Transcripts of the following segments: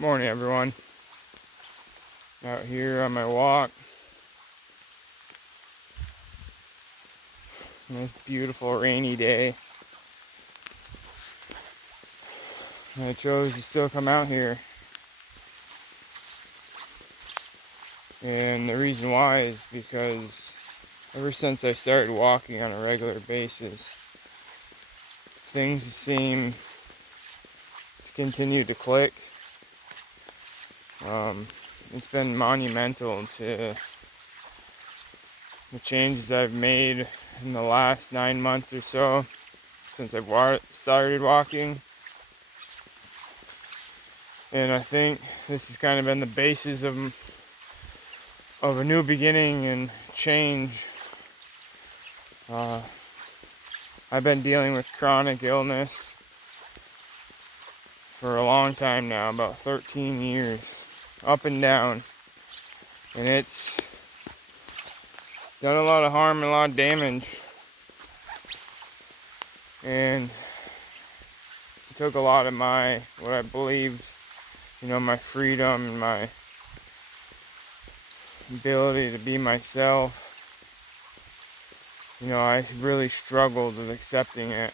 Morning, everyone. Out here on my walk. Nice, beautiful, rainy day. And I chose to still come out here. And the reason why is because ever since I started walking on a regular basis, things seem to continue to click. It's been monumental to the changes I've made in the last 9 months or so since I've started walking. And I think this has kind of been the basis of a new beginning and change. I've been dealing with chronic illness for a long time now, about 13 years, up and down. And it's done a lot of harm and a lot of damage. And it took a lot of what I believed, my freedom and my ability to be myself. I really struggled with accepting it.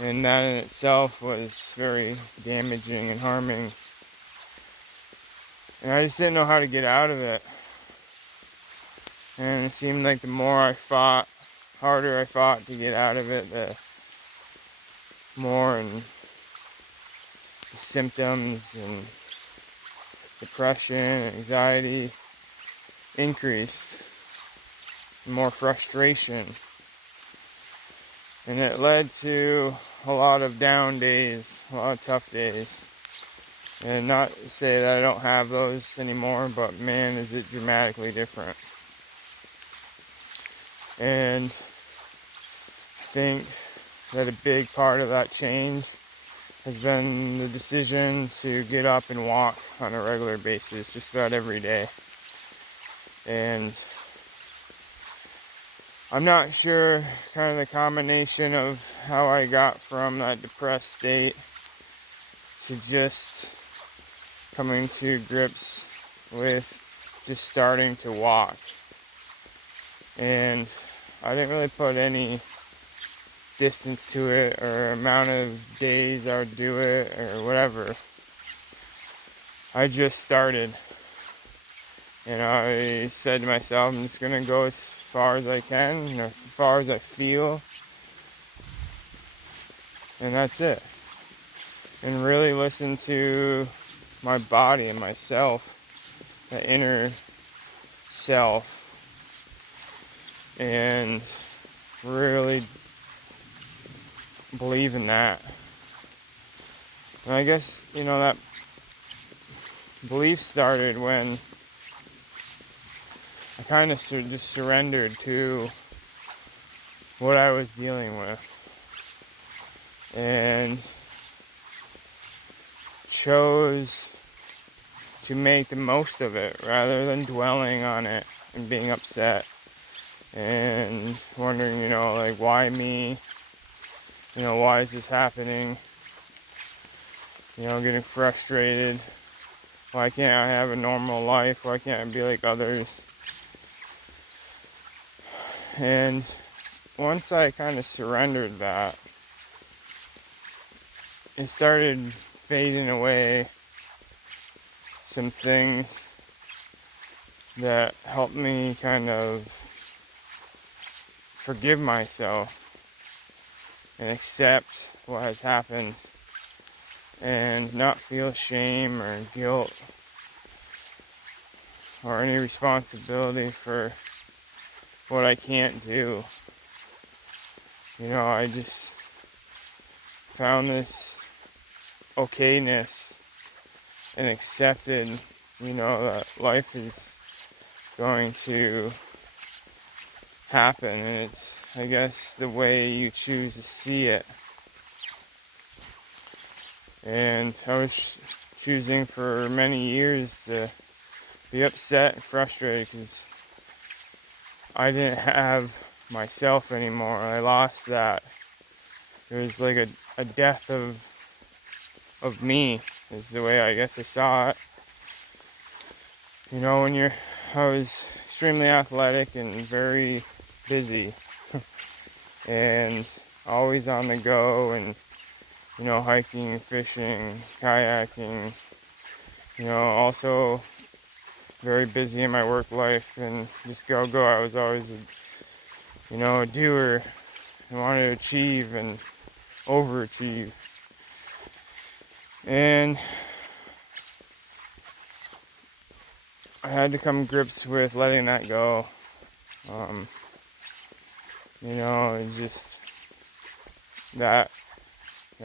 And that in itself was very damaging and harming. And I just didn't know how to get out of it. And it seemed like the more I fought, harder I fought to get out of it, the more and the symptoms and depression, anxiety increased, more frustration. And it led to a lot of down days, a lot of tough days. And not to say that I don't have those anymore, but man, is it dramatically different. And I think that a big part of that change has been the decision to get up and walk on a regular basis, just about every day. And I'm not sure kind of the combination of how I got from that depressed state to just coming to grips with just starting to walk. And I didn't really put any distance to it or amount of days I would do it or whatever. I just started. And I said to myself, I'm just going to go as far as I can, as far as I feel. And that's it. And really listen to my body and myself, the inner self. And really believe in that. And I guess, that belief started when I kind of just surrendered to what I was dealing with and chose to make the most of it rather than dwelling on it and being upset and wondering, why me? Why is this happening? Getting frustrated. Why can't I have a normal life? Why can't I be like others? And once I kind of surrendered that, it started fading away some things that helped me kind of forgive myself and accept what has happened and not feel shame or guilt or any responsibility for what I can't do. I just found this okayness and accepted, that life is going to happen, and it's, I guess, the way you choose to see it. And I was choosing for many years to be upset and frustrated because I didn't have myself anymore. I lost that. It was like a death of of me, is the way I guess I saw it. You know, I was extremely athletic and very busy and always on the go, and, you know, hiking, fishing, kayaking, you know, also very busy in my work life and just go. I was always a doer. I wanted to achieve and overachieve. And I had to come to grips with letting that go. And just that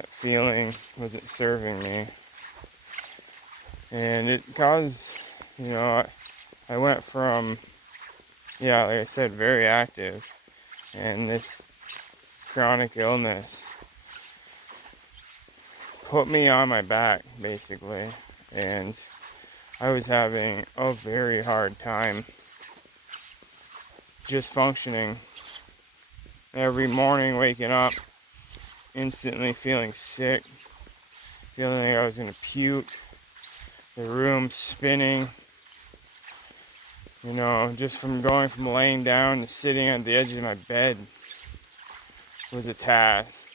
feeling wasn't serving me. And it caused, I went from, like I said, very active, and this chronic illness put me on my back, basically, and I was having a very hard time just functioning. Every morning, waking up, instantly feeling sick, feeling like I was gonna puke, the room spinning, just from going from laying down to sitting on the edge of my bed was a task.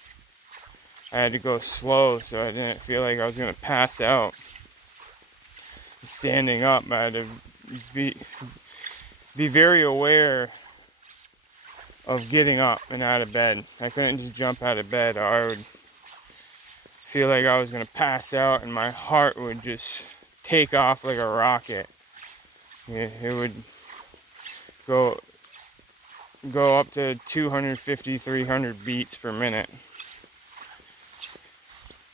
I had to go slow so I didn't feel like I was gonna pass out. Standing up, I had to be very aware of getting up and out of bed. I couldn't just jump out of bed, or I would feel like I was gonna pass out and my heart would just take off like a rocket. It would go up to 250, 300 beats per minute.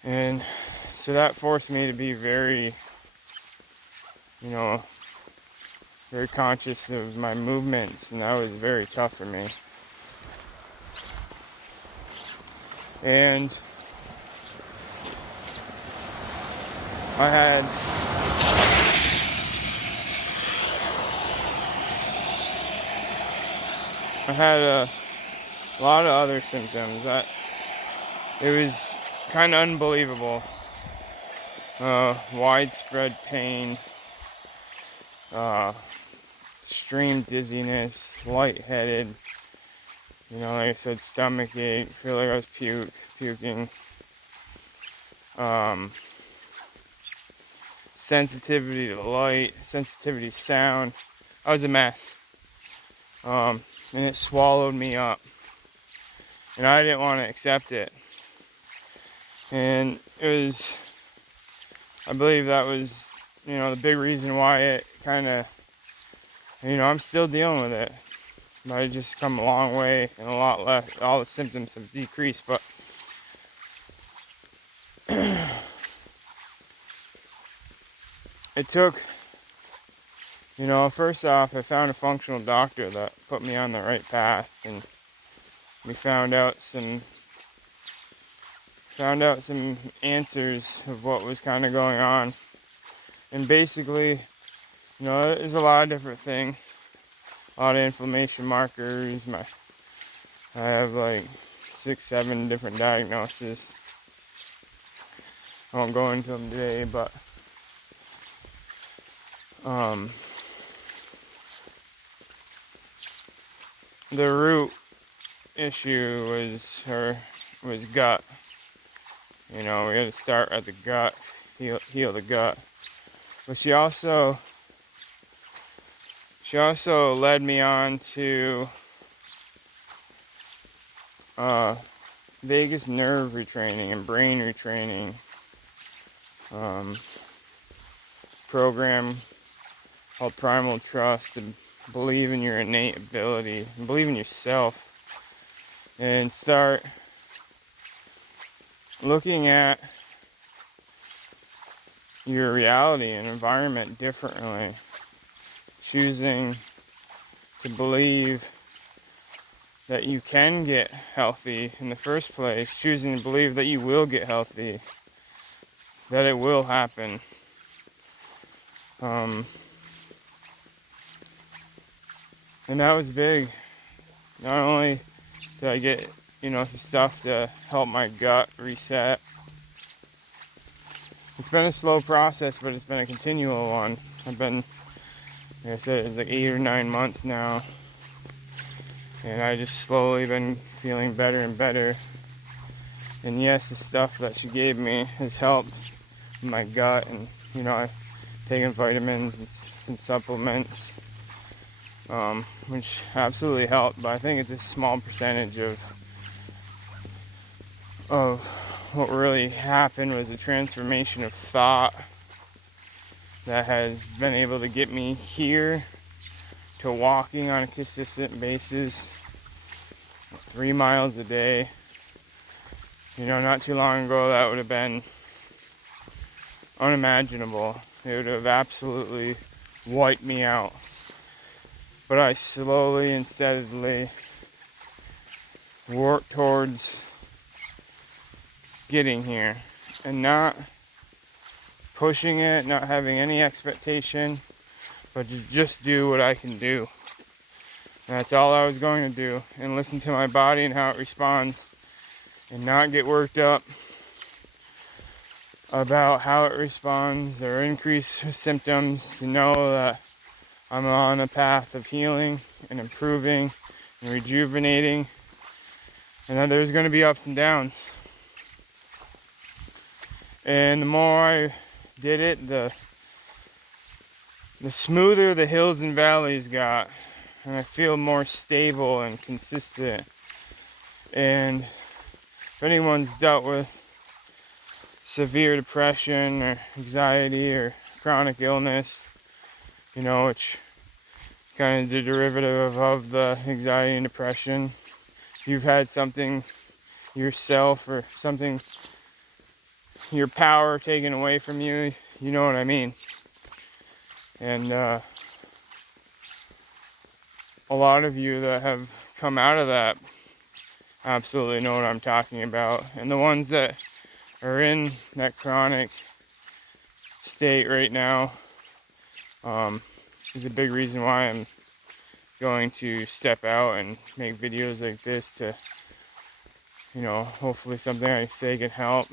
And so that forced me to be very, very conscious of my movements, and that was very tough for me. And I had a lot of other symptoms. It was kind of unbelievable. Widespread pain, extreme dizziness, lightheaded, like I said, stomach ache, feel like I was puking, sensitivity to light, sensitivity to sound. I was a mess. And it swallowed me up. And I didn't want to accept it. And I believe that was, the big reason why it kind of, I'm still dealing with it. But I just come a long way and a lot less. All the symptoms have decreased, but it took, first off, I found a functional doctor that put me on the right path, and we found out some answers of what was kind of going on. And basically, there's a lot of different things, a lot of inflammation markers. I have like 6-7 different diagnoses. I won't go into them today, but the root issue was gut. We had to start at the gut, heal the gut. But she also led me on to vagus nerve retraining and brain retraining program called Primal Trust, to believe in your innate ability, and believe in yourself, and start looking at your reality and environment differently, choosing to believe that you can get healthy in the first place, choosing to believe that you will get healthy, that it will happen. And that was big. Not only did I get, some stuff to help my gut reset, it's been a slow process, but it's been a continual one. I've been, like I said, it's like 8 or 9 months now, and I just slowly been feeling better and better. And yes, the stuff that she gave me has helped my gut, and I've taken vitamins and some supplements, which absolutely helped. But I think it's a small percentage of what really happened. Was a transformation of thought that has been able to get me here to walking on a consistent basis, 3 miles a day. Not too long ago that would have been unimaginable. It would have absolutely wiped me out. But I slowly and steadily work towards getting here, and not pushing it, not having any expectation, but to just do what I can do. And that's all I was going to do, and listen to my body and how it responds, and not get worked up about how it responds or increase symptoms, to know that I'm on a path of healing and improving and rejuvenating, and that there's going to be ups and downs. And the more I did it, the smoother the hills and valleys got, and I feel more stable and consistent. And if anyone's dealt with severe depression or anxiety or chronic illness, which kind of the derivative of the anxiety and depression, you've had something yourself or something, your power taken away from you, you know what I mean. And a lot of you that have come out of that absolutely know what I'm talking about. And the ones that are in that chronic state right now is a big reason why I'm going to step out and make videos like this to, hopefully something I say can help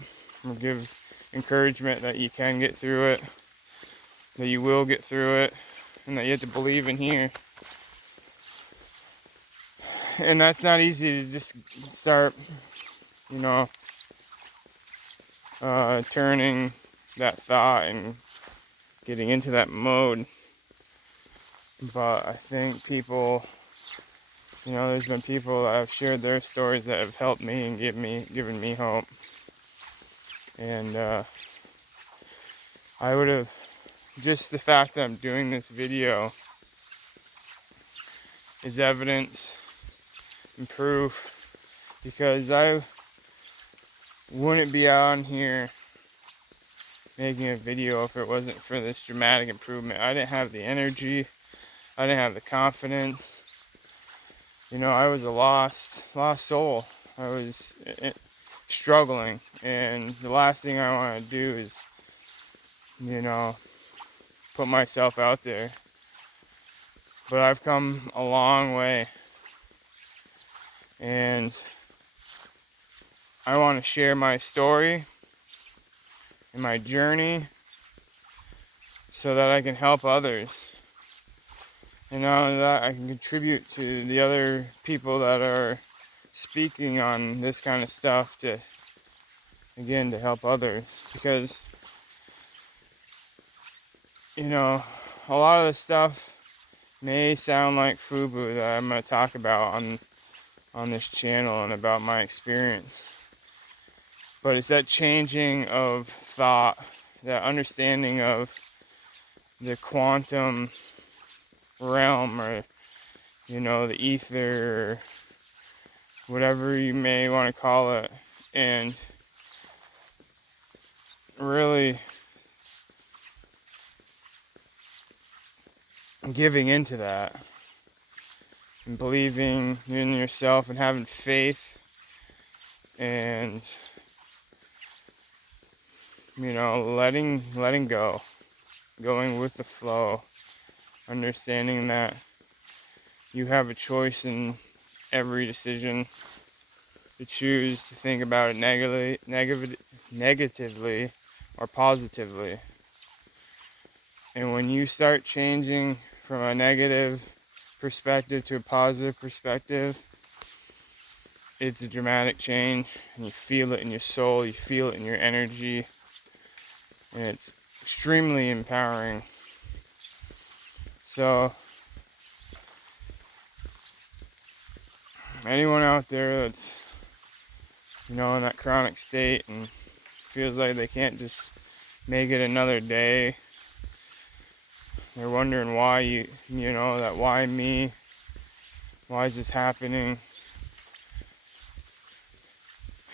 or give encouragement that you can get through it, that you will get through it, and that you have to believe in here. And that's not easy to just start, turning that thought and getting into that mode. But I think people, there's been people that have shared their stories that have helped me and given me hope. And I would have, just the fact that I'm doing this video is evidence and proof, because I wouldn't be on here making a video if it wasn't for this dramatic improvement. I didn't have the energy, I didn't have the confidence. I was a lost soul. I was struggling, and the last thing I want to do is, put myself out there. But I've come a long way, and I want to share my story and my journey so that I can help others. And not only that, I can contribute to the other people that are speaking on this kind of stuff to help others. Because, a lot of the stuff may sound like FUBU that I'm going to talk about on this channel and about my experience. But it's that changing of thought, that understanding of the quantum realm, or the ether, or whatever you may want to call it, and really giving into that and believing in yourself and having faith, and letting go, going with the flow, understanding that you have a choice in every decision to choose to think about it negatively or positively. And when you start changing from a negative perspective to a positive perspective, it's a dramatic change, and you feel it in your soul, you feel it in your energy, and it's extremely empowering. So anyone out there that's, in that chronic state and feels like they can't just make it another day, they're wondering why that why me, why is this happening,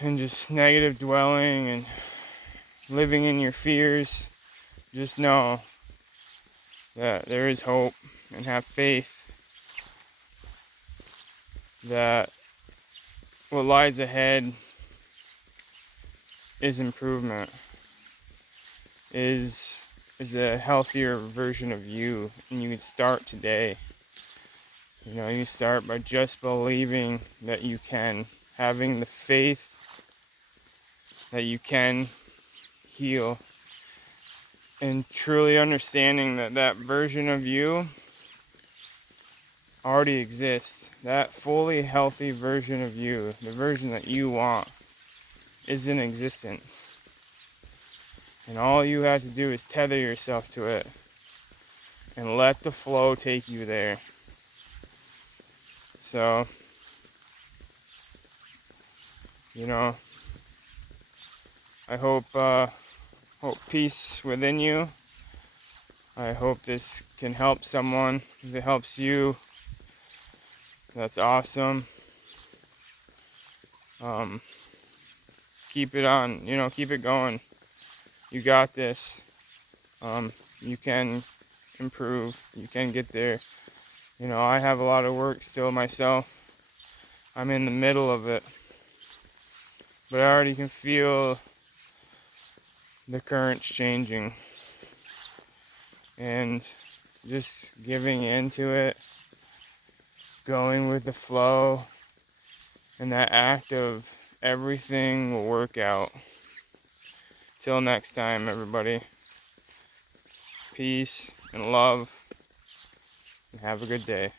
and just negative dwelling and living in your fears, just know that there is hope, and have faith that what lies ahead is improvement, is a healthier version of you, and you can start today. You start by just believing that you can, having the faith that you can heal, and truly understanding that that version of you already exists. That fully healthy version of you, the version that you want, is in existence. And all you have to do is tether yourself to it and let the flow take you there. So, I hope peace within you. I hope this can help someone. If it helps you, that's awesome. Keep it on, keep it going. You got this. You can improve. You can get there. I have a lot of work still myself. I'm in the middle of it. But I already can feel the currents changing. And just giving into it, going with the flow, and that act of everything will work out. Till next time, everybody. Peace and love, and have a good day.